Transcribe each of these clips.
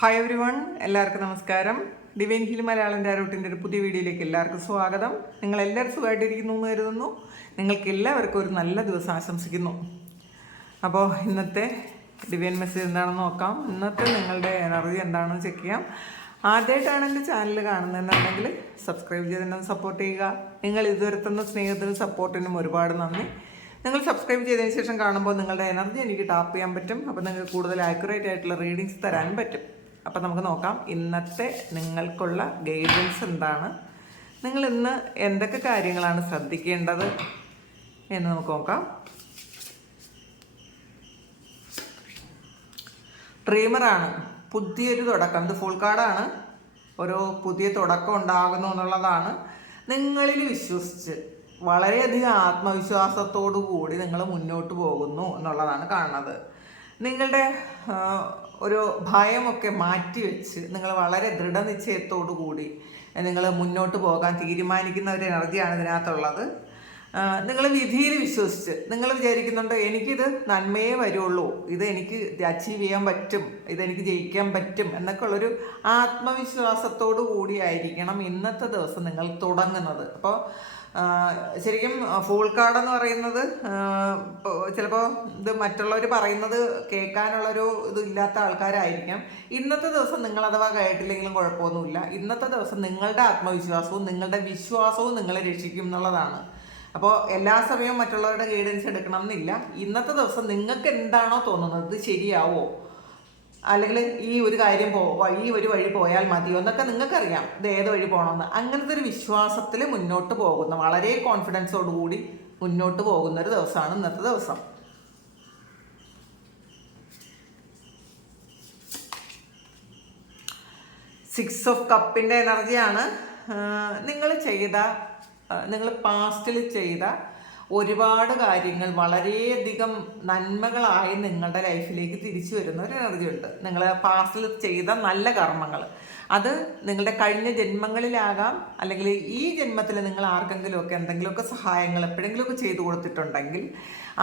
Hi every one, എല്ലാവർക്കും നമസ്കാരം. Divine hill Malayalam ടാരോട്ടിൻ്റെ ഒരു പുതിയ വീഡിയോയിലേക്ക് എല്ലാവർക്കും സ്വാഗതം. നിങ്ങളെല്ലാവരും സുഖമായിട്ടിരിക്കുന്നു എന്ന് കരുതുന്നു. നിങ്ങൾക്ക് എല്ലാവർക്കും ഒരു നല്ല ദിവസം ആശംസിക്കുന്നു. അപ്പോൾ ഇന്നത്തെ ഡിവൈൻ മെസ്സേജ് എന്താണെന്ന് നോക്കാം. ഇന്നത്തെ നിങ്ങളുടെ എനർജി എന്താണെന്ന് ചെക്ക് ചെയ്യാം. ആദ്യമായിട്ടാണ് എൻ്റെ ചാനൽ കാണുന്നതെന്നുണ്ടെങ്കിൽ സബ്സ്ക്രൈബ് ചെയ്തിട്ട് സപ്പോർട്ട് ചെയ്യുക. നിങ്ങൾ ഇതുവരെ തന്ന സ്നേഹത്തിനും സപ്പോർട്ടിനും ഒരുപാട് നന്ദി. നിങ്ങൾ സബ്സ്ക്രൈബ് ചെയ്തതിന് ശേഷം കാണുമ്പോൾ നിങ്ങളുടെ എനർജി എനിക്ക് ടാപ്പ് ചെയ്യാൻ പറ്റും. അപ്പോൾ നിങ്ങൾക്ക് കൂടുതൽ ആക്യുറേറ്റ് ആയിട്ടുള്ള റീഡിങ്സ് തരാൻ പറ്റും. അപ്പോൾ നമുക്ക് നോക്കാം ഇന്നത്തെ നിങ്ങൾക്കുള്ള ഗൈഡൻസ് എന്താണ്, നിങ്ങൾ ഇന്ന് എന്തൊക്കെ കാര്യങ്ങളാണ് ശ്രദ്ധിക്കേണ്ടത് എന്ന് നമുക്ക് നോക്കാം. ഡ്രീമറാണ്, പുതിയൊരു തുടക്കം. ഇത് ഫുൾ കാർഡാണ്. ഒരു പുതിയ തുടക്കം ഉണ്ടാകുന്നു എന്നുള്ളതാണ്. നിങ്ങളിൽ വിശ്വസിച്ച് വളരെയധികം ആത്മവിശ്വാസത്തോടു കൂടി നിങ്ങൾ മുന്നോട്ട് പോകുന്നു എന്നുള്ളതാണ് കാണുന്നത്. നിങ്ങളുടെ ഒരു ഭയമൊക്കെ മാറ്റിവെച്ച് നിങ്ങൾ വളരെ ദൃഢനിശ്ചയത്തോടു കൂടി നിങ്ങൾ മുന്നോട്ട് പോകാൻ തീരുമാനിക്കുന്ന ഒരു എനർജിയാണ് ഇതിനകത്തുള്ളത്. നിങ്ങൾ വിധിയിൽ വിശ്വസിച്ച് നിങ്ങൾ വിചാരിക്കുന്നുണ്ട് എനിക്കിത് നന്മയെ വരുള്ളൂ, ഇത് എനിക്ക് അച്ചീവ് ചെയ്യാൻ പറ്റും, ഇതെനിക്ക് ജയിക്കാൻ പറ്റും എന്നൊക്കെ ഉള്ളൊരു ആത്മവിശ്വാസത്തോടു കൂടിയായിരിക്കണം ഇന്നത്തെ ദിവസം നിങ്ങൾ തുടങ്ങുന്നത്. അപ്പോൾ ശരിക്കും ഫുൾ കാർഡ് എന്ന് പറയുന്നത് ചിലപ്പോൾ ഇത് മറ്റുള്ളവർ പറയുന്നത് കേൾക്കാനുള്ളൊരു ഇത് ഇല്ലാത്ത ആൾക്കാരായിരിക്കാം. ഇന്നത്തെ ദിവസം നിങ്ങൾ അഥവാ കേട്ടില്ലെങ്കിലും കുഴപ്പമൊന്നുമില്ല. ഇന്നത്തെ ദിവസം നിങ്ങളുടെ ആത്മവിശ്വാസവും നിങ്ങളുടെ വിശ്വാസവും നിങ്ങളെ രക്ഷിക്കും എന്നുള്ളതാണ്. അപ്പോൾ എല്ലാ സമയവും മറ്റുള്ളവരുടെ ഗൈഡൻസ് എടുക്കണം എന്നില്ല. ഇന്നത്തെ ദിവസം നിങ്ങൾക്ക് എന്താണോ തോന്നുന്നത് ഇത് ശരിയാവോ, അല്ലെങ്കിൽ ഈ ഒരു കാര്യം ഈ ഒരു വഴി പോയാൽ മതിയോ എന്നൊക്കെ നിങ്ങൾക്കറിയാം, ഇത് ഏത് വഴി പോകണമെന്ന്. അങ്ങനത്തെ ഒരു വിശ്വാസത്തിൽ മുന്നോട്ട് പോകുന്ന, വളരെ കോൺഫിഡൻസോടുകൂടി മുന്നോട്ട് പോകുന്ന ഒരു ദിവസമാണ് ഇന്നത്തെ ദിവസം. സിക്സ് ഓഫ് കപ്പിൻ്റെ എനർജിയാണ്. നിങ്ങൾ പാസ്റ്റിൽ ചെയ്ത ഒരുപാട് കാര്യങ്ങൾ വളരെയധികം നന്മകളായി നിങ്ങളുടെ ലൈഫിലേക്ക് തിരിച്ചു വരുന്ന ഒരു എനർജി ഉണ്ട്. നിങ്ങൾ പാസ്റ്റിൽ ചെയ്ത നല്ല കർമ്മങ്ങൾ, അത് നിങ്ങളുടെ കഴിഞ്ഞ ജന്മങ്ങളിലാകാം, അല്ലെങ്കിൽ ഈ ജന്മത്തിൽ നിങ്ങൾ ആർക്കെങ്കിലുമൊക്കെ എന്തെങ്കിലുമൊക്കെ സഹായങ്ങൾ എപ്പോഴെങ്കിലുമൊക്കെ ചെയ്തു കൊടുത്തിട്ടുണ്ടെങ്കിൽ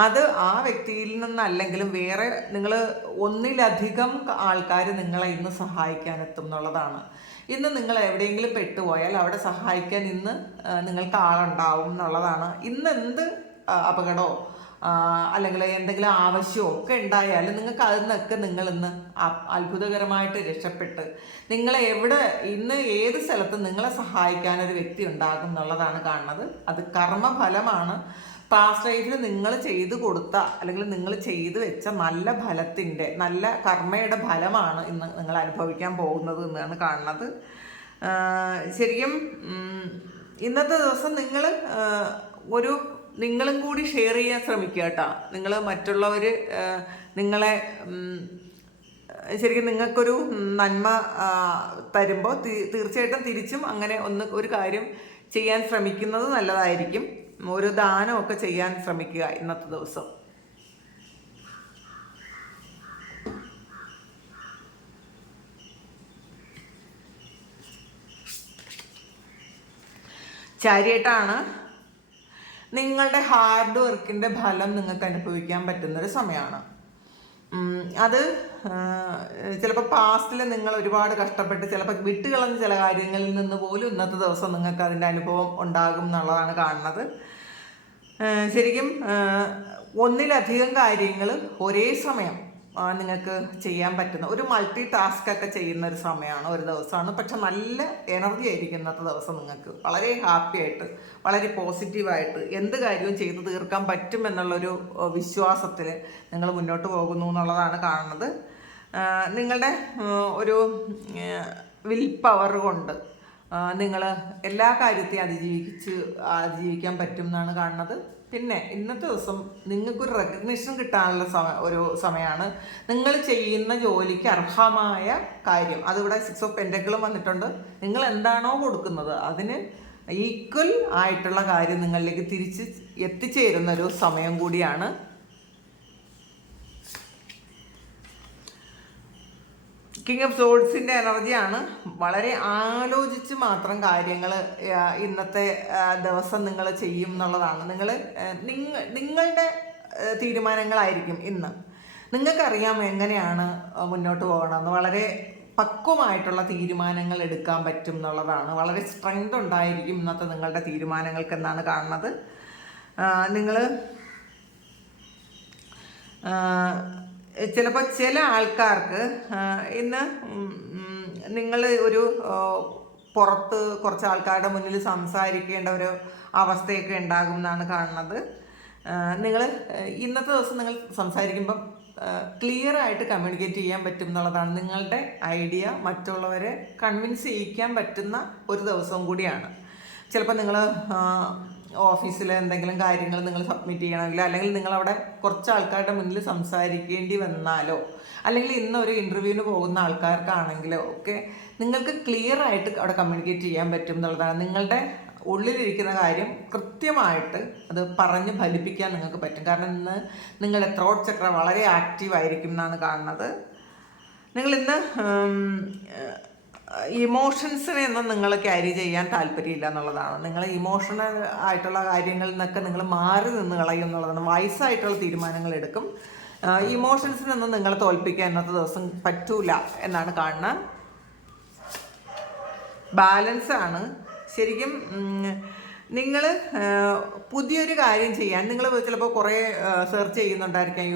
അത് ആ വ്യക്തിയിൽ നിന്നല്ലെങ്കിലും വേറെ നിങ്ങൾ ഒന്നിലധികം ആൾക്കാർ നിങ്ങളെ ഇന്ന് സഹായിക്കാനെത്തും എന്നുള്ളതാണ്. ഇന്ന് നിങ്ങൾ എവിടെയെങ്കിലും പെട്ടുപോയാൽ അവിടെ സഹായിക്കാൻ ഇന്ന് നിങ്ങൾക്ക് ആളുണ്ടാവും എന്നുള്ളതാണ്. ഇന്ന് എന്ത് അപകടമോ അല്ലെങ്കിൽ എന്തെങ്കിലും ആവശ്യമോ ഒക്കെ ഉണ്ടായാലും നിങ്ങൾക്ക് അതിൽ നിന്നൊക്കെ നിങ്ങളിന്ന് അത്ഭുതകരമായിട്ട് രക്ഷപ്പെട്ട് നിങ്ങളെ ഇന്ന് ഏത് സ്ഥലത്തും നിങ്ങളെ സഹായിക്കാനൊരു വ്യക്തി ഉണ്ടാകും എന്നുള്ളതാണ് കാണുന്നത്. അത് കർമ്മഫലമാണ്. പാസ്റ്റ് ലൈഫിൽ നിങ്ങൾ ചെയ്തു കൊടുത്ത അല്ലെങ്കിൽ നിങ്ങൾ ചെയ്തു വെച്ച നല്ല ഫലത്തിൻ്റെ, നല്ല കർമ്മയുടെ ഫലമാണ് ഇന്ന് നിങ്ങൾ അനുഭവിക്കാൻ പോകുന്നത് എന്നാണ് കാണുന്നത്. ശരിക്കും ഇന്നത്തെ ദിവസം നിങ്ങളും കൂടി ഷെയർ ചെയ്യാൻ ശ്രമിക്കുക കേട്ടോ. നിങ്ങൾ മറ്റുള്ളവർ നിങ്ങളെ ശരിക്കും നിങ്ങൾക്കൊരു നന്മ തരുമ്പോൾ തീർച്ചയായിട്ടും തിരിച്ചും അങ്ങനെ ഒരു കാര്യം ചെയ്യാൻ ശ്രമിക്കുന്നത് നല്ലതായിരിക്കും. ഒരു ദാനമൊക്കെ ചെയ്യാൻ ശ്രമിക്കുക ഇന്നത്തെ ദിവസം. ചാരിയറ്റാണ്. നിങ്ങളുടെ ഹാർഡ് വർക്കിൻ്റെ ഫലം നിങ്ങൾക്ക് അനുഭവിക്കാൻ പറ്റുന്നൊരു സമയമാണ്. അത് ചിലപ്പോൾ പാസ്റ്റിൽ നിങ്ങൾ ഒരുപാട് കഷ്ടപ്പെട്ട് ചിലപ്പോൾ വിട്ടുകളഞ്ഞ ചില കാര്യങ്ങളിൽ നിന്ന് പോലും ഇന്നത്തെ ദിവസം നിങ്ങൾക്ക് അതിൻ്റെ അനുഭവം ഉണ്ടാകും എന്നുള്ളതാണ് കാണുന്നത്. ശരിക്കും ഒന്നിലധികം കാര്യങ്ങൾ ഒരേ സമയം നിങ്ങൾക്ക് ചെയ്യാൻ പറ്റുന്ന ഒരു മൾട്ടി ടാസ്ക് ഒക്കെ ചെയ്യുന്ന ഒരു സമയമാണ്, ഒരു ദിവസമാണ്. പക്ഷെ നല്ല എനർജി ആയിരിക്കും ഇന്നത്തെ ദിവസം. നിങ്ങൾക്ക് വളരെ ഹാപ്പി ആയിട്ട്, വളരെ പോസിറ്റീവായിട്ട് എന്ത് കാര്യവും ചെയ്തു തീർക്കാൻ പറ്റും എന്നുള്ളൊരു വിശ്വാസത്തിൽ നിങ്ങൾ മുന്നോട്ട് പോകുന്നു എന്നുള്ളതാണ് കാണുന്നത്. നിങ്ങളുടെ ഒരു വിൽ പവർ കൊണ്ട് നിങ്ങൾ എല്ലാ കാര്യത്തെയും അതിജീവിക്കാൻ പറ്റും എന്നാണ് കാണുന്നത്. പിന്നെ ഇന്നത്തെ ദിവസം നിങ്ങൾക്കൊരു റെക്കഗ്നിഷൻ കിട്ടാനുള്ള ഒരു സമയമാണ്. നിങ്ങൾ ചെയ്യുന്ന ജോലിക്ക് അർഹമായ കാര്യം, അതിവിടെ 6 ഓഫ് പെന്റക്കിളും വന്നിട്ടുണ്ട്. നിങ്ങൾ എന്താണോ കൊടുക്കുന്നത് അതിന് ഈക്വൽ ആയിട്ടുള്ള കാര്യം നിങ്ങളിലേക്ക് തിരിച്ച് എത്തിച്ചേരുന്ന ഒരു സമയം കൂടിയാണ്. കിങ് ഓഫ് സോഡ്സിൻ്റെ എനർജിയാണ്. വളരെ ആലോചിച്ച് മാത്രം കാര്യങ്ങൾ ഇന്നത്തെ ദിവസം നിങ്ങൾ ചെയ്യും എന്നുള്ളതാണ്. നിങ്ങളുടെ തീരുമാനങ്ങളായിരിക്കും ഇന്ന്. നിങ്ങൾക്കറിയാം എങ്ങനെയാണ് മുന്നോട്ട് പോകണമെന്ന്. വളരെ പക്വമായിട്ടുള്ള തീരുമാനങ്ങൾ എടുക്കാൻ പറ്റും എന്നുള്ളതാണ്. വളരെ സ്ട്രെങ്ത് ഉണ്ടായിരിക്കും ഇന്നത്തെ നിങ്ങളുടെ തീരുമാനങ്ങൾക്ക് എന്നാണ് കാണുന്നത്. നിങ്ങൾ ചിലപ്പോൾ ചില ആൾക്കാർക്ക് ഇന്ന് നിങ്ങൾ ഒരു പുറത്ത് കുറച്ച് ആൾക്കാരുടെ മുന്നിൽ സംസാരിക്കേണ്ട ഒരു അവസ്ഥയൊക്കെ ഉണ്ടാകും എന്നാണ് കാണുന്നത്. നിങ്ങൾ ഇന്നത്തെ ദിവസം നിങ്ങൾ സംസാരിക്കുമ്പം ക്ലിയർ ആയിട്ട് കമ്മ്യൂണിക്കേറ്റ് ചെയ്യാൻ പറ്റും എന്നുള്ളതാണ്. നിങ്ങളുടെ ഐഡിയ മറ്റുള്ളവരെ കൺവിൻസ് ചെയ്യിക്കാൻ പറ്റുന്ന ഒരു ദിവസവും കൂടിയാണ്. ചിലപ്പോൾ നിങ്ങൾ ഓഫീസിൽ എന്തെങ്കിലും കാര്യങ്ങൾ നിങ്ങൾ സബ്മിറ്റ് ചെയ്യണമെങ്കിലോ, അല്ലെങ്കിൽ നിങ്ങളവിടെ കുറച്ച് ആൾക്കാരുടെ മുന്നിൽ സംസാരിക്കേണ്ടി വന്നാലോ, അല്ലെങ്കിൽ ഇന്നൊരു ഇൻ്റർവ്യൂവിന് പോകുന്ന ആൾക്കാർക്കാണെങ്കിലോ ഒക്കെ നിങ്ങൾക്ക് ക്ലിയർ ആയിട്ട് അവിടെ കമ്മ്യൂണിക്കേറ്റ് ചെയ്യാൻ പറ്റും എന്നുള്ളതാണ്. നിങ്ങളുടെ ഉള്ളിലിരിക്കുന്ന കാര്യം കൃത്യമായിട്ട് അത് പറഞ്ഞ് ഫലിപ്പിക്കാൻ നിങ്ങൾക്ക് പറ്റും. കാരണം ഇന്ന് നിങ്ങളുടെ ത്രോട്ട് ചക്ര വളരെ ആക്റ്റീവായിരിക്കും എന്നാണ് കാണുന്നത്. നിങ്ങളിന്ന് ഇമോഷൻസിനെ ഒന്നും നിങ്ങൾ ക്യാരി ചെയ്യാൻ താല്പര്യമില്ല എന്നുള്ളതാണ്. നിങ്ങൾ ഇമോഷണൽ ആയിട്ടുള്ള കാര്യങ്ങളിൽ നിന്നൊക്കെ നിങ്ങൾ മാറി നിന്ന് കളയും എന്നുള്ളതാണ്. വയസ്സായിട്ടുള്ള തീരുമാനങ്ങൾ എടുക്കും. ഇമോഷൻസിനൊന്നും നിങ്ങളെ തോൽപ്പിക്കാൻ ഇന്നത്തെ ദിവസം പറ്റൂല എന്നാണ് കാണുന്നത്. ബാലൻസ് ആണ് ശരിക്കും. നിങ്ങൾ പുതിയൊരു കാര്യം ചെയ്യാൻ നിങ്ങൾ ചിലപ്പോൾ കുറേ സെർച്ച് ചെയ്യുന്നുണ്ടായിരിക്കാം,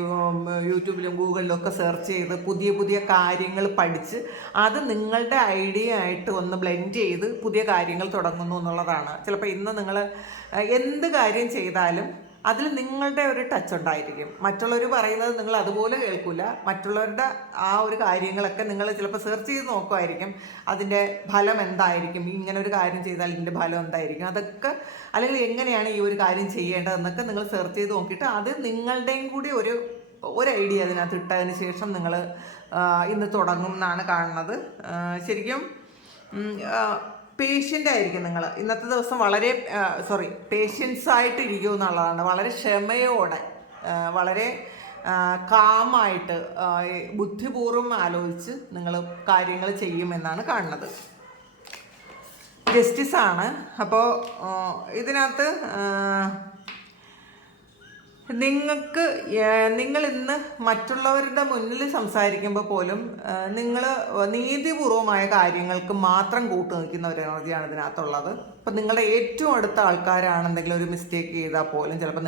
യൂട്യൂബിലും ഗൂഗിളിലും ഒക്കെ സെർച്ച് ചെയ്ത് പുതിയ പുതിയ കാര്യങ്ങൾ പഠിച്ച് അത് നിങ്ങളുടെ ഐഡിയ ആയിട്ട് ഒന്ന് ബ്ലെൻഡ് ചെയ്ത് പുതിയ കാര്യങ്ങൾ തുടങ്ങുന്നു എന്നുള്ളതാണ്. ചിലപ്പോൾ ഇന്ന് നിങ്ങൾ എന്ത് കാര്യം ചെയ്താലും അതിൽ നിങ്ങളുടെ ഒരു ടച്ച് ഉണ്ടായിരിക്കും. മറ്റുള്ളവർ പറയുന്നത് നിങ്ങൾ അതുപോലെ കേൾക്കില്ല. മറ്റുള്ളവരുടെ ആ ഒരു കാര്യങ്ങളൊക്കെ നിങ്ങൾ ചിലപ്പോൾ സെർച്ച് ചെയ്ത് നോക്കുമായിരിക്കും, അതിൻ്റെ ഫലം എന്തായിരിക്കും, ഇങ്ങനെ ഒരു കാര്യം ചെയ്താൽ ഇതിൻ്റെ ഫലം എന്തായിരിക്കും, അതൊക്കെ അല്ലെങ്കിൽ എങ്ങനെയാണ് ഈ ഒരു കാര്യം ചെയ്യേണ്ടതെന്നൊക്കെ നിങ്ങൾ സെർച്ച് ചെയ്ത് നോക്കിയിട്ട് അത് നിങ്ങളുടെയും കൂടി ഒരു ഐഡിയ അതിനകത്ത് ഇട്ടതിന് ശേഷം നിങ്ങൾ ഇന്ന് തുടങ്ങും എന്നാണ് കാണുന്നത്. ശരിക്കും പേഷ്യൻ്റ് ആയിരിക്കും നിങ്ങൾ ഇന്നത്തെ ദിവസം. വളരെ പേഷ്യൻസ് ആയിട്ട് ഇരിക്കും എന്നുള്ളതാണ്. വളരെ ക്ഷമയോടെ വളരെ കാമായിട്ട് ബുദ്ധിപൂർവ്വം ആലോചിച്ച് നിങ്ങൾ കാര്യങ്ങൾ ചെയ്യുമെന്നാണ് കാണുന്നത്. ജസ്റ്റിസാണ്. അപ്പോൾ ഇതിനകത്ത് നിങ്ങൾ ഇന്ന് മറ്റുള്ളവരുടെ മുന്നിൽ സംസാരിക്കുമ്പോൾ പോലും നിങ്ങൾ നീതിപൂർവമായ കാര്യങ്ങൾക്ക് മാത്രം കൂട്ടു നിൽക്കുന്ന ഒരു എനർജിയാണ് ഇതിനകത്തുള്ളത്. അപ്പം നിങ്ങളുടെ ഏറ്റവും അടുത്ത ആൾക്കാരാണ് എന്തെങ്കിലും ഒരു മിസ്റ്റേക്ക് ചെയ്താൽ പോലും ചിലപ്പോൾ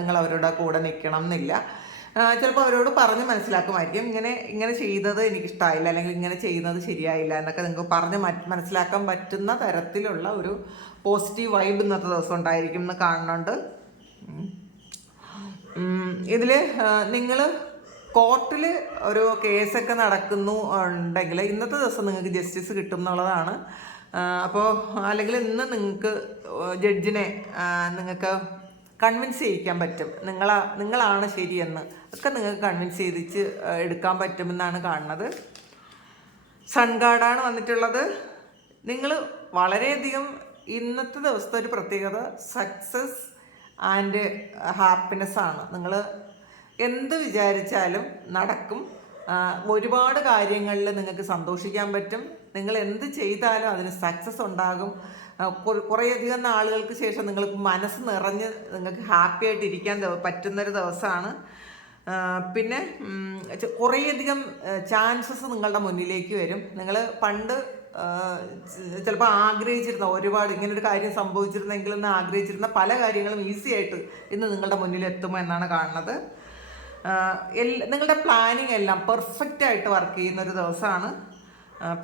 നിങ്ങൾ അവരുടെ കൂടെ നിൽക്കണം എന്നില്ല. ചിലപ്പോൾ അവരോട് പറഞ്ഞ് മനസ്സിലാക്കുമായിരിക്കും, ഇങ്ങനെ ചെയ്തത് എനിക്കിഷ്ടമായില്ല, അല്ലെങ്കിൽ ഇങ്ങനെ ചെയ്യുന്നത് ശരിയായില്ല എന്നൊക്കെ നിങ്ങൾക്ക് പറഞ്ഞ് മനസ്സിലാക്കാൻ പറ്റുന്ന തരത്തിലുള്ള ഒരു പോസിറ്റീവ് വൈബ് ഇന്നത്തെ ദിവസം ഉണ്ടായിരിക്കും എന്ന് കാണുന്നുണ്ട്. ഇതിൽ നിങ്ങൾ കോർട്ടിൽ ഒരു കേസൊക്കെ നടക്കുന്നു ഉണ്ടെങ്കിൽ ഇന്നത്തെ ദിവസം നിങ്ങൾക്ക് ജസ്റ്റിസ് കിട്ടും എന്നുള്ളതാണ്. അപ്പോൾ അല്ലെങ്കിൽ ഇന്ന് നിങ്ങൾക്ക് ജഡ്ജിനെ നിങ്ങൾക്ക് കൺവിൻസ് ചെയ്യിക്കാൻ പറ്റും, നിങ്ങളാണ് ശരിയെന്ന് ഒക്കെ നിങ്ങൾക്ക് കൺവിൻസ് ചെയ്തിച്ച് എടുക്കാൻ പറ്റുമെന്നാണ് കാണുന്നത്. സൺ ഗാർഡാണ് വന്നിട്ടുള്ളത്. നിങ്ങൾ വളരെയധികം ഇന്നത്തെ ദിവസത്തെ ഒരു പ്രത്യേകത സക്സസ് ആൻഡ് ഹാപ്പിനെസ് ആണ്. നിങ്ങൾ എന്ത് വിചാരിച്ചാലും നടക്കും. ഒരുപാട് കാര്യങ്ങളിൽ നിങ്ങൾക്ക് സന്തോഷിക്കാൻ പറ്റും. നിങ്ങൾ എന്ത് ചെയ്താലും അതിന് സക്സസ് ഉണ്ടാകും. കുറേയധികം നാളുകൾക്ക് ശേഷം നിങ്ങൾക്ക് മനസ്സ് നിറഞ്ഞ് നിങ്ങൾക്ക് ഹാപ്പി ആയിട്ട് ഇരിക്കാൻ പറ്റുന്നൊരു ദിവസമാണ്. പിന്നെ കുറേയധികം ചാൻസസ് നിങ്ങളുടെ മുന്നിലേക്ക് വരും. നിങ്ങൾ പണ്ട് ചിലപ്പോൾ ആഗ്രഹിച്ചിരുന്ന ഒരുപാട് ഇങ്ങനൊരു കാര്യം സംഭവിച്ചിരുന്നെങ്കിലെന്ന് ആഗ്രഹിച്ചിരുന്ന പല കാര്യങ്ങളും ഈസി ആയിട്ട് ഇന്ന് നിങ്ങളുടെ മുന്നിൽ എത്തുമോ എന്നാണ് കാണുന്നത്. നിങ്ങളുടെ പ്ലാനിങ് എല്ലാം പെർഫെക്റ്റ് ആയിട്ട് വർക്ക് ചെയ്യുന്നൊരു ദിവസമാണ്.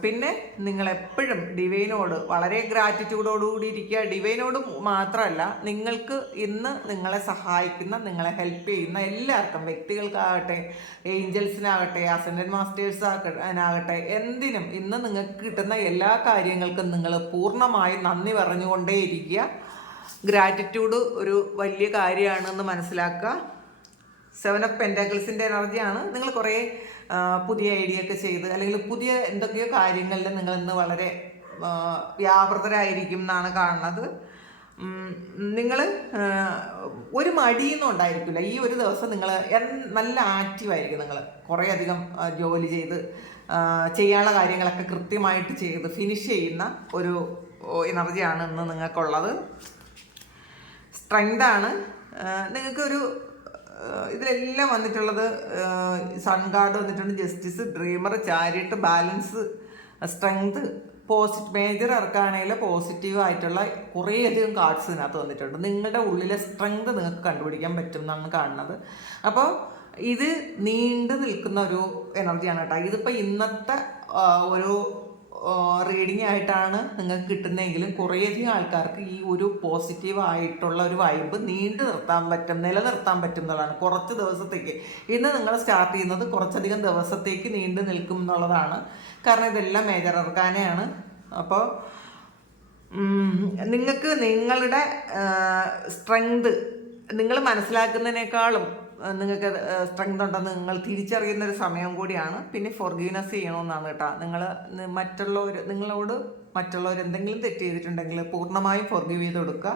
പിന്നെ നിങ്ങളെപ്പോഴും ഡിവൈനോട് വളരെ ഗ്രാറ്റിറ്റ്യൂഡോടുകൂടി ഇരിക്കുക. ഡിവൈനോട് മാത്രമല്ല, നിങ്ങൾക്ക് ഇന്ന് നിങ്ങളെ സഹായിക്കുന്ന, നിങ്ങളെ ഹെൽപ്പ് ചെയ്യുന്ന എല്ലാവർക്കും, വ്യക്തികൾക്കാകട്ടെ, ഏഞ്ചൽസിനാകട്ടെ, അസെൻഡന്റ് മാസ്റ്റേഴ്സാകട്ടെ, എന്തിനും ഇന്ന് നിങ്ങൾക്ക് കിട്ടുന്ന എല്ലാ കാര്യങ്ങൾക്കും നിങ്ങൾ പൂർണ്ണമായും നന്ദി പറഞ്ഞുകൊണ്ടേയിരിക്കുക. ഗ്രാറ്റിറ്റ്യൂഡ് ഒരു വലിയ കാര്യമാണെന്ന് മനസ്സിലാക്കുക. 7 ഓഫ് പെൻറ്റാക്കിൾസിൻ്റെ എനർജിയാണ്. നിങ്ങൾ കുറേ പുതിയ ഐഡിയ ഒക്കെ ചെയ്ത് അല്ലെങ്കിൽ പുതിയ എന്തൊക്കെയോ കാര്യങ്ങളിൽ നിങ്ങൾ ഇന്ന് വളരെ വ്യാപൃതരായിരിക്കും എന്നാണ് കാണുന്നത്. നിങ്ങൾ ഒരു മടിയൊന്നും ഉണ്ടായിരിക്കില്ല. ഈ ഒരു ദിവസം നിങ്ങൾ നല്ല ആക്റ്റീവായിരിക്കും. നിങ്ങൾ കുറേ അധികം ജോലി ചെയ്ത് ചെയ്യാനുള്ള കാര്യങ്ങളൊക്കെ കൃത്യമായിട്ട് ചെയ്ത് ഫിനിഷ് ചെയ്യുന്ന ഒരു എനർജിയാണ് ഇന്ന് നിങ്ങൾക്കുള്ളത്. സ്ട്രെങ്താണ്. നിങ്ങൾക്കൊരു ഇതിലെല്ലാം വന്നിട്ടുള്ളത് സൺ കാർഡ് വന്നിട്ടുണ്ട്, justice, dreamer, charity, balance, strength, major ഇറക്കുകയാണെങ്കിൽ പോസിറ്റീവ് ആയിട്ടുള്ള കുറേയധികം കാർഡ്സ് ഇതിനകത്ത് വന്നിട്ടുണ്ട്. നിങ്ങളുടെ ഉള്ളിലെ സ്ട്രെങ്ത് നിങ്ങൾക്ക് കണ്ടുപിടിക്കാൻ പറ്റും എന്നാണ് കാണുന്നത്. അപ്പോൾ ഇത് നീണ്ടു നിൽക്കുന്ന ഒരു എനർജിയാണ് കേട്ടോ. ഇതിപ്പോൾ ഇന്നത്തെ ഒരു റീഡിംഗ് ആയിട്ടാണ് നിങ്ങൾക്ക് കിട്ടുന്നതെങ്കിലും കുറേയധികം ആൾക്കാർക്ക് ഈ ഒരു പോസിറ്റീവ് ആയിട്ടുള്ള ഒരു വൈബ് നിലനിർത്താൻ പറ്റും എന്നുള്ളതാണ്. കുറച്ച് ദിവസത്തേക്ക്, ഇന്ന് നിങ്ങൾ സ്റ്റാർട്ട് ചെയ്യുന്നത് കുറച്ചധികം ദിവസത്തേക്ക് നീണ്ടു നിൽക്കും എന്നുള്ളതാണ്. കാരണം ഇതെല്ലാം മേജർ അർക്കാനയാണ്. അപ്പോൾ നിങ്ങൾക്ക് നിങ്ങളുടെ സ്ട്രെങ്ത് നിങ്ങൾ മനസ്സിലാക്കുന്നതിനേക്കാളും നിങ്ങൾക്ക് സ്ട്രെങ്ത് ഉണ്ടെന്ന് നിങ്ങൾ തിരിച്ചറിയുന്ന ഒരു സമയം കൂടിയാണ്. പിന്നെ ഫോർഗീവ്നെസ് ചെയ്യണമെന്നാണ് കേട്ടോ. മറ്റുള്ളവർ എന്തെങ്കിലും തെറ്റ് ചെയ്തിട്ടുണ്ടെങ്കിൽ പൂർണ്ണമായും ഫോർഗീവ് ചെയ്ത് കൊടുക്കുക.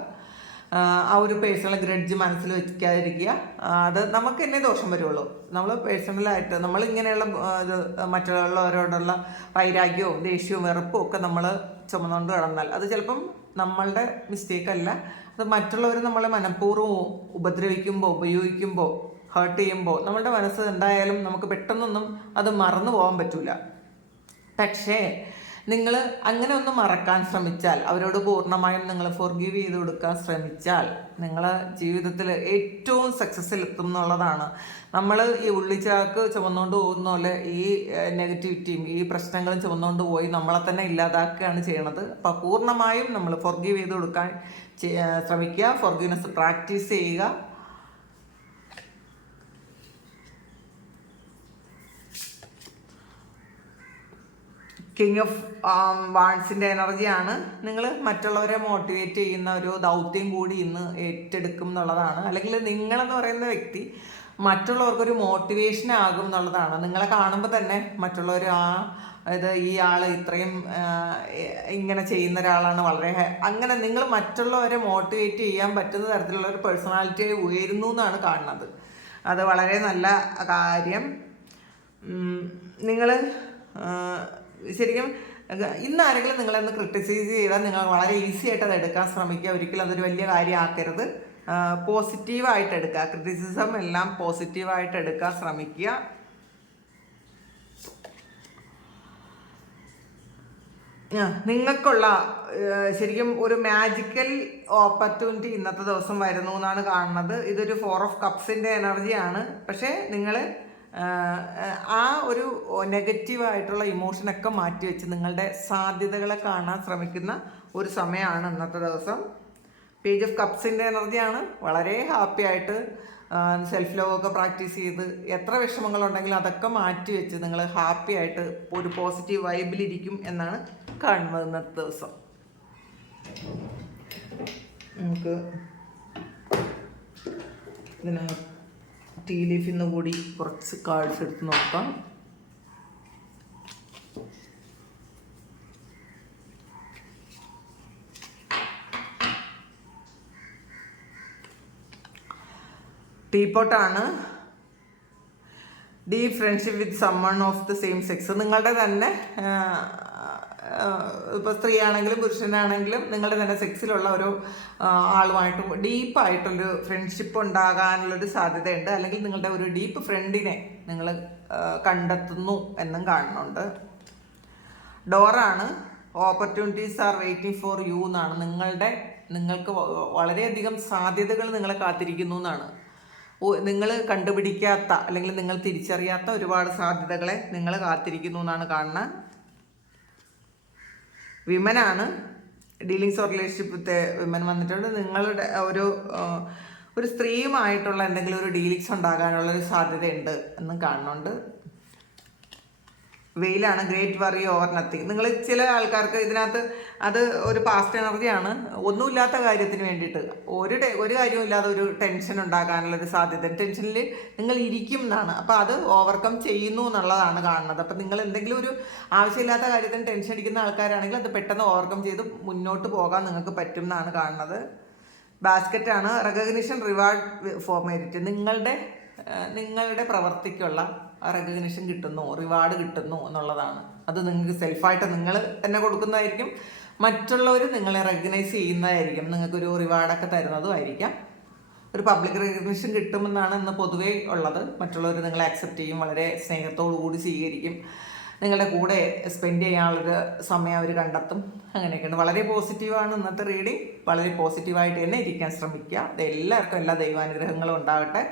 ആ ഒരു പേഴ്സണൽ ഗ്രഡ്ജ് മനസ്സിൽ വെക്കാതിരിക്കുക. അത് നമുക്ക് തന്നെ ദോഷം വരുള്ളൂ. നമ്മൾ പേഴ്സണലായിട്ട് ഇങ്ങനെയുള്ള ഇത് മറ്റുള്ളവരോടുള്ള വൈരാഗ്യവും ദേഷ്യവും വെറുപ്പും ഒക്കെ നമ്മൾ ചുമന്നുകൊണ്ട് കിടന്നാൽ അത് ചിലപ്പം നമ്മളുടെ മിസ്റ്റേക്ക് അല്ല. അത് മറ്റുള്ളവർ നമ്മളെ മനഃപൂർവ്വം ഉപയോഗിക്കുമ്പോൾ ഹേർട്ട് ചെയ്യുമ്പോൾ നമ്മളുടെ മനസ്സ് എന്തായാലും നമുക്ക് പെട്ടെന്നൊന്നും അത് മറന്നു പോകാൻ പറ്റില്ല. പക്ഷേ നിങ്ങൾ അങ്ങനെ ഒന്ന് മറക്കാൻ ശ്രമിച്ചാൽ, അവരോട് പൂർണ്ണമായും നിങ്ങൾ ഫോർഗീവ് ചെയ്ത് കൊടുക്കാൻ ശ്രമിച്ചാൽ നിങ്ങൾ ജീവിതത്തിൽ ഏറ്റവും സക്സസ്സിൽ എത്തും എന്നുള്ളതാണ്. നമ്മൾ ഈ ഉള്ളിച്ചാക്ക് ചുമന്നുകൊണ്ട് പോകുന്ന പോലെ ഈ നെഗറ്റിവിറ്റിയും ഈ പ്രശ്നങ്ങളും ചുമന്നുകൊണ്ട് പോയി നമ്മളെ തന്നെ ഇല്ലാതാക്കുകയാണ് ചെയ്യണത്. അപ്പോൾ പൂർണ്ണമായും നമ്മൾ ഫോർഗീവ് ചെയ്ത് കൊടുക്കാൻ ശ്രമിക്കുക. ഫോർഗീവ്നെസ് പ്രാക്ടീസ് ചെയ്യുക. കിങ് ഓഫ് വാൺസിൻ്റെ എനർജിയാണ്. നിങ്ങൾ മറ്റുള്ളവരെ മോട്ടിവേറ്റ് ചെയ്യുന്ന ഒരു ദൗത്യം കൂടി ഇന്ന് ഏറ്റെടുക്കും എന്നുള്ളതാണ്. അല്ലെങ്കിൽ നിങ്ങളെന്ന് പറയുന്ന വ്യക്തി മറ്റുള്ളവർക്കൊരു മോട്ടിവേഷൻ ആകും എന്നുള്ളതാണ്. നിങ്ങളെ കാണുമ്പോൾ തന്നെ മറ്റുള്ളവർ ഈ ആൾ ഇത്രയും ഇങ്ങനെ ചെയ്യുന്ന ഒരാളാണ്, വളരെ അങ്ങനെ നിങ്ങൾ മറ്റുള്ളവരെ മോട്ടിവേറ്റ് ചെയ്യാൻ പറ്റുന്ന തരത്തിലുള്ള ഒരു പേഴ്സണാലിറ്റിയായി ഉയരുന്നു എന്നാണ് കാണുന്നത്. അത് വളരെ നല്ല കാര്യം. നിങ്ങൾ ശരിക്കും ഇന്ന് ആരെങ്കിലും നിങ്ങളെന്ന് ക്രിട്ടിസൈസ് ചെയ്താൽ നിങ്ങൾ വളരെ ഈസി ആയിട്ട് അത് എടുക്കാൻ ശ്രമിക്കുക. ഒരിക്കലും അതൊരു വലിയ കാര്യമാക്കരുത്. പോസിറ്റീവായിട്ട് എടുക്കുക. ക്രിറ്റിസിസം എല്ലാം പോസിറ്റീവായിട്ട് എടുക്കാൻ ശ്രമിക്കുക. നിങ്ങൾക്കുള്ള ശരിക്കും ഒരു മാജിക്കൽ ഓപ്പർച്യൂണിറ്റി ഇന്നത്തെ ദിവസം വരുന്നു എന്നാണ് കാണുന്നത്. ഇതൊരു 4 ഓഫ് കപ്സിൻ്റെ എനർജിയാണ്. പക്ഷേ നിങ്ങൾ ആ ഒരു നെഗറ്റീവായിട്ടുള്ള ഇമോഷനൊക്കെ മാറ്റിവെച്ച് നിങ്ങളുടെ സാധ്യതകളെ കാണാൻ ശ്രമിക്കുന്ന ഒരു സമയമാണ് ഇന്നത്തെ ദിവസം. പേജ് ഓഫ് കപ്സിൻ്റെ എനർജിയാണ്. വളരെ ഹാപ്പി ആയിട്ട് സെൽഫ് ലവ് ഒക്കെ പ്രാക്ടീസ് ചെയ്ത് എത്ര വിഷമങ്ങളുണ്ടെങ്കിലും അതൊക്കെ മാറ്റി വെച്ച് നിങ്ങൾ ഹാപ്പി ആയിട്ട് ഒരു പോസിറ്റീവ് വൈബിലിരിക്കും എന്നാണ് കാണുന്നത് ഇന്നത്തെ ദിവസം. നമുക്ക് ഇതിനകത്ത് ടീ ലീഫിൽ നിന്ന് കൂടി കുറച്ച് കാർഡ്സ് എടുത്ത് നോക്കാം. ടീപോട്ടാണ്. Deep friendship with someone of the same sex. നിങ്ങളുടെ തന്നെ ഇപ്പോൾ സ്ത്രീ ആണെങ്കിലും പുരുഷനാണെങ്കിലും നിങ്ങളുടെ തന്നെ സെക്സിലുള്ള ഒരു ആളുമായിട്ട് ഡീപ്പായിട്ടൊരു ഫ്രണ്ട്ഷിപ്പ് ഉണ്ടാകാനുള്ളൊരു സാധ്യതയുണ്ട്. അല്ലെങ്കിൽ നിങ്ങളുടെ ഒരു ഡീപ്പ് ഫ്രണ്ടിനെ നിങ്ങൾ കണ്ടെത്തുന്നു എന്നും കാണുന്നുണ്ട്. ഡോറാണ്. Opportunities are waiting for you എന്നാണ്. നിങ്ങൾക്ക് വളരെയധികം സാധ്യതകൾ നിങ്ങളെ കാത്തിരിക്കുന്നു എന്നാണ്. നിങ്ങൾ കണ്ടുപിടിക്കാത്ത അല്ലെങ്കിൽ നിങ്ങൾ തിരിച്ചറിയാത്ത ഒരുപാട് സാധ്യതകളെ നിങ്ങൾ കാത്തിരിക്കുന്നു എന്നാണ് കാണുന്നത്. വിമനാണ്. Dealings or relationship with women വന്നിട്ടുണ്ട്. നിങ്ങളുടെ ഒരു സ്ത്രീയുമായിട്ടുള്ള എന്തെങ്കിലും ഒരു ഡീലിങ്സ് ഉണ്ടാകാനുള്ളൊരു സാധ്യതയുണ്ട് എന്നും കാണുന്നുണ്ട്. വെയിലാണ്. Great worry over nothing. നിങ്ങൾ ചില ആൾക്കാർക്ക് ഇതിനകത്ത് അത് ഒരു പാസ്റ്റ് എനർജിയാണ്. ഒന്നുമില്ലാത്ത കാര്യത്തിന് വേണ്ടിയിട്ട് ഒരു കാര്യവും ഇല്ലാതെ ഒരു ടെൻഷൻ ഉണ്ടാകാനുള്ളൊരു സാധ്യത, ടെൻഷനിൽ നിങ്ങൾ ഇരിക്കും എന്നാണ്. അപ്പോൾ അത് ഓവർകം ചെയ്യുന്നു എന്നുള്ളതാണ് കാണുന്നത്. അപ്പം നിങ്ങൾ എന്തെങ്കിലും ഒരു ആവശ്യമില്ലാത്ത കാര്യത്തിന് ടെൻഷൻ അടിക്കുന്ന ആൾക്കാരാണെങ്കിൽ അത് പെട്ടെന്ന് ഓവർകം ചെയ്ത് മുന്നോട്ട് പോകാൻ നിങ്ങൾക്ക് പറ്റും എന്നാണ് കാണുന്നത്. ബാസ്ക്കറ്റാണ്. Recognition, reward for merit. നിങ്ങളുടെ പ്രവർത്തിക്കുള്ള റെക്കഗ്നിഷൻ കിട്ടുന്നു, റിവാർഡ് കിട്ടുന്നു എന്നുള്ളതാണ്. അത് നിങ്ങൾക്ക് സെൽഫായിട്ട് നിങ്ങൾ തന്നെ കൊടുക്കുന്നതായിരിക്കും. മറ്റുള്ളവർ നിങ്ങളെ റെക്കഗ്നൈസ് ചെയ്യുന്നതായിരിക്കും. നിങ്ങൾക്കൊരു റിവാർഡൊക്കെ തരുന്നതും ആയിരിക്കാം. ഒരു പബ്ലിക് റെക്കഗ്നിഷൻ കിട്ടുമെന്നാണ് ഇന്ന് പൊതുവേ ഉള്ളത്. മറ്റുള്ളവർ നിങ്ങളെ ആക്സെപ്റ്റ് ചെയ്യും, വളരെ സ്നേഹത്തോടു കൂടി സ്വീകരിക്കും, നിങ്ങളുടെ കൂടെ സ്പെൻഡ് ചെയ്യാനുള്ളൊരു സമയം അവർ കണ്ടെത്തും. അങ്ങനെയൊക്കെയാണ്. വളരെ പോസിറ്റീവാണ് ഇന്നത്തെ റീഡിങ്. വളരെ പോസിറ്റീവായിട്ട് തന്നെ ഇരിക്കാൻ ശ്രമിക്കുക. അത് എല്ലാവർക്കും എല്ലാ ദൈവാനുഗ്രഹങ്ങളും ഉണ്ടാകട്ടെ.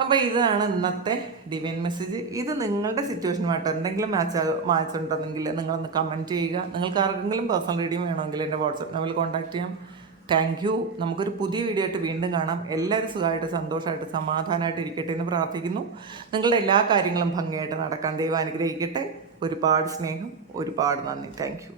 അപ്പോൾ ഇതാണ് ഇന്നത്തെ ഡിവൈൻ മെസ്സേജ്. ഇത് നിങ്ങളുടെ സിറ്റുവേഷനുമായിട്ട് എന്തെങ്കിലും മാച്ച് ഉണ്ടെന്നെങ്കിൽ നിങ്ങളൊന്ന് കമൻറ്റ് ചെയ്യുക. നിങ്ങൾക്ക് ആർക്കെങ്കിലും പേഴ്സണൽ റീഡിങ് വേണമെങ്കിൽ എൻ്റെ വാട്സപ്പ് നമ്പറിൽ കോൺടാക്ട് ചെയ്യാം. Thank you. നമുക്കൊരു പുതിയ വീഡിയോ ആയിട്ട് വീണ്ടും കാണാം. എല്ലാവരും സുഖമായിട്ട് സന്തോഷമായിട്ട് സമാധാനമായിട്ട് ഇരിക്കട്ടെ എന്ന് പ്രാർത്ഥിക്കുന്നു. നിങ്ങളുടെ എല്ലാ കാര്യങ്ങളും ഭംഗിയായിട്ട് നടക്കാൻ ദൈവം അനുഗ്രഹിക്കട്ടെ. ഒരുപാട് സ്നേഹം, ഒരുപാട് നന്ദി. Thank you.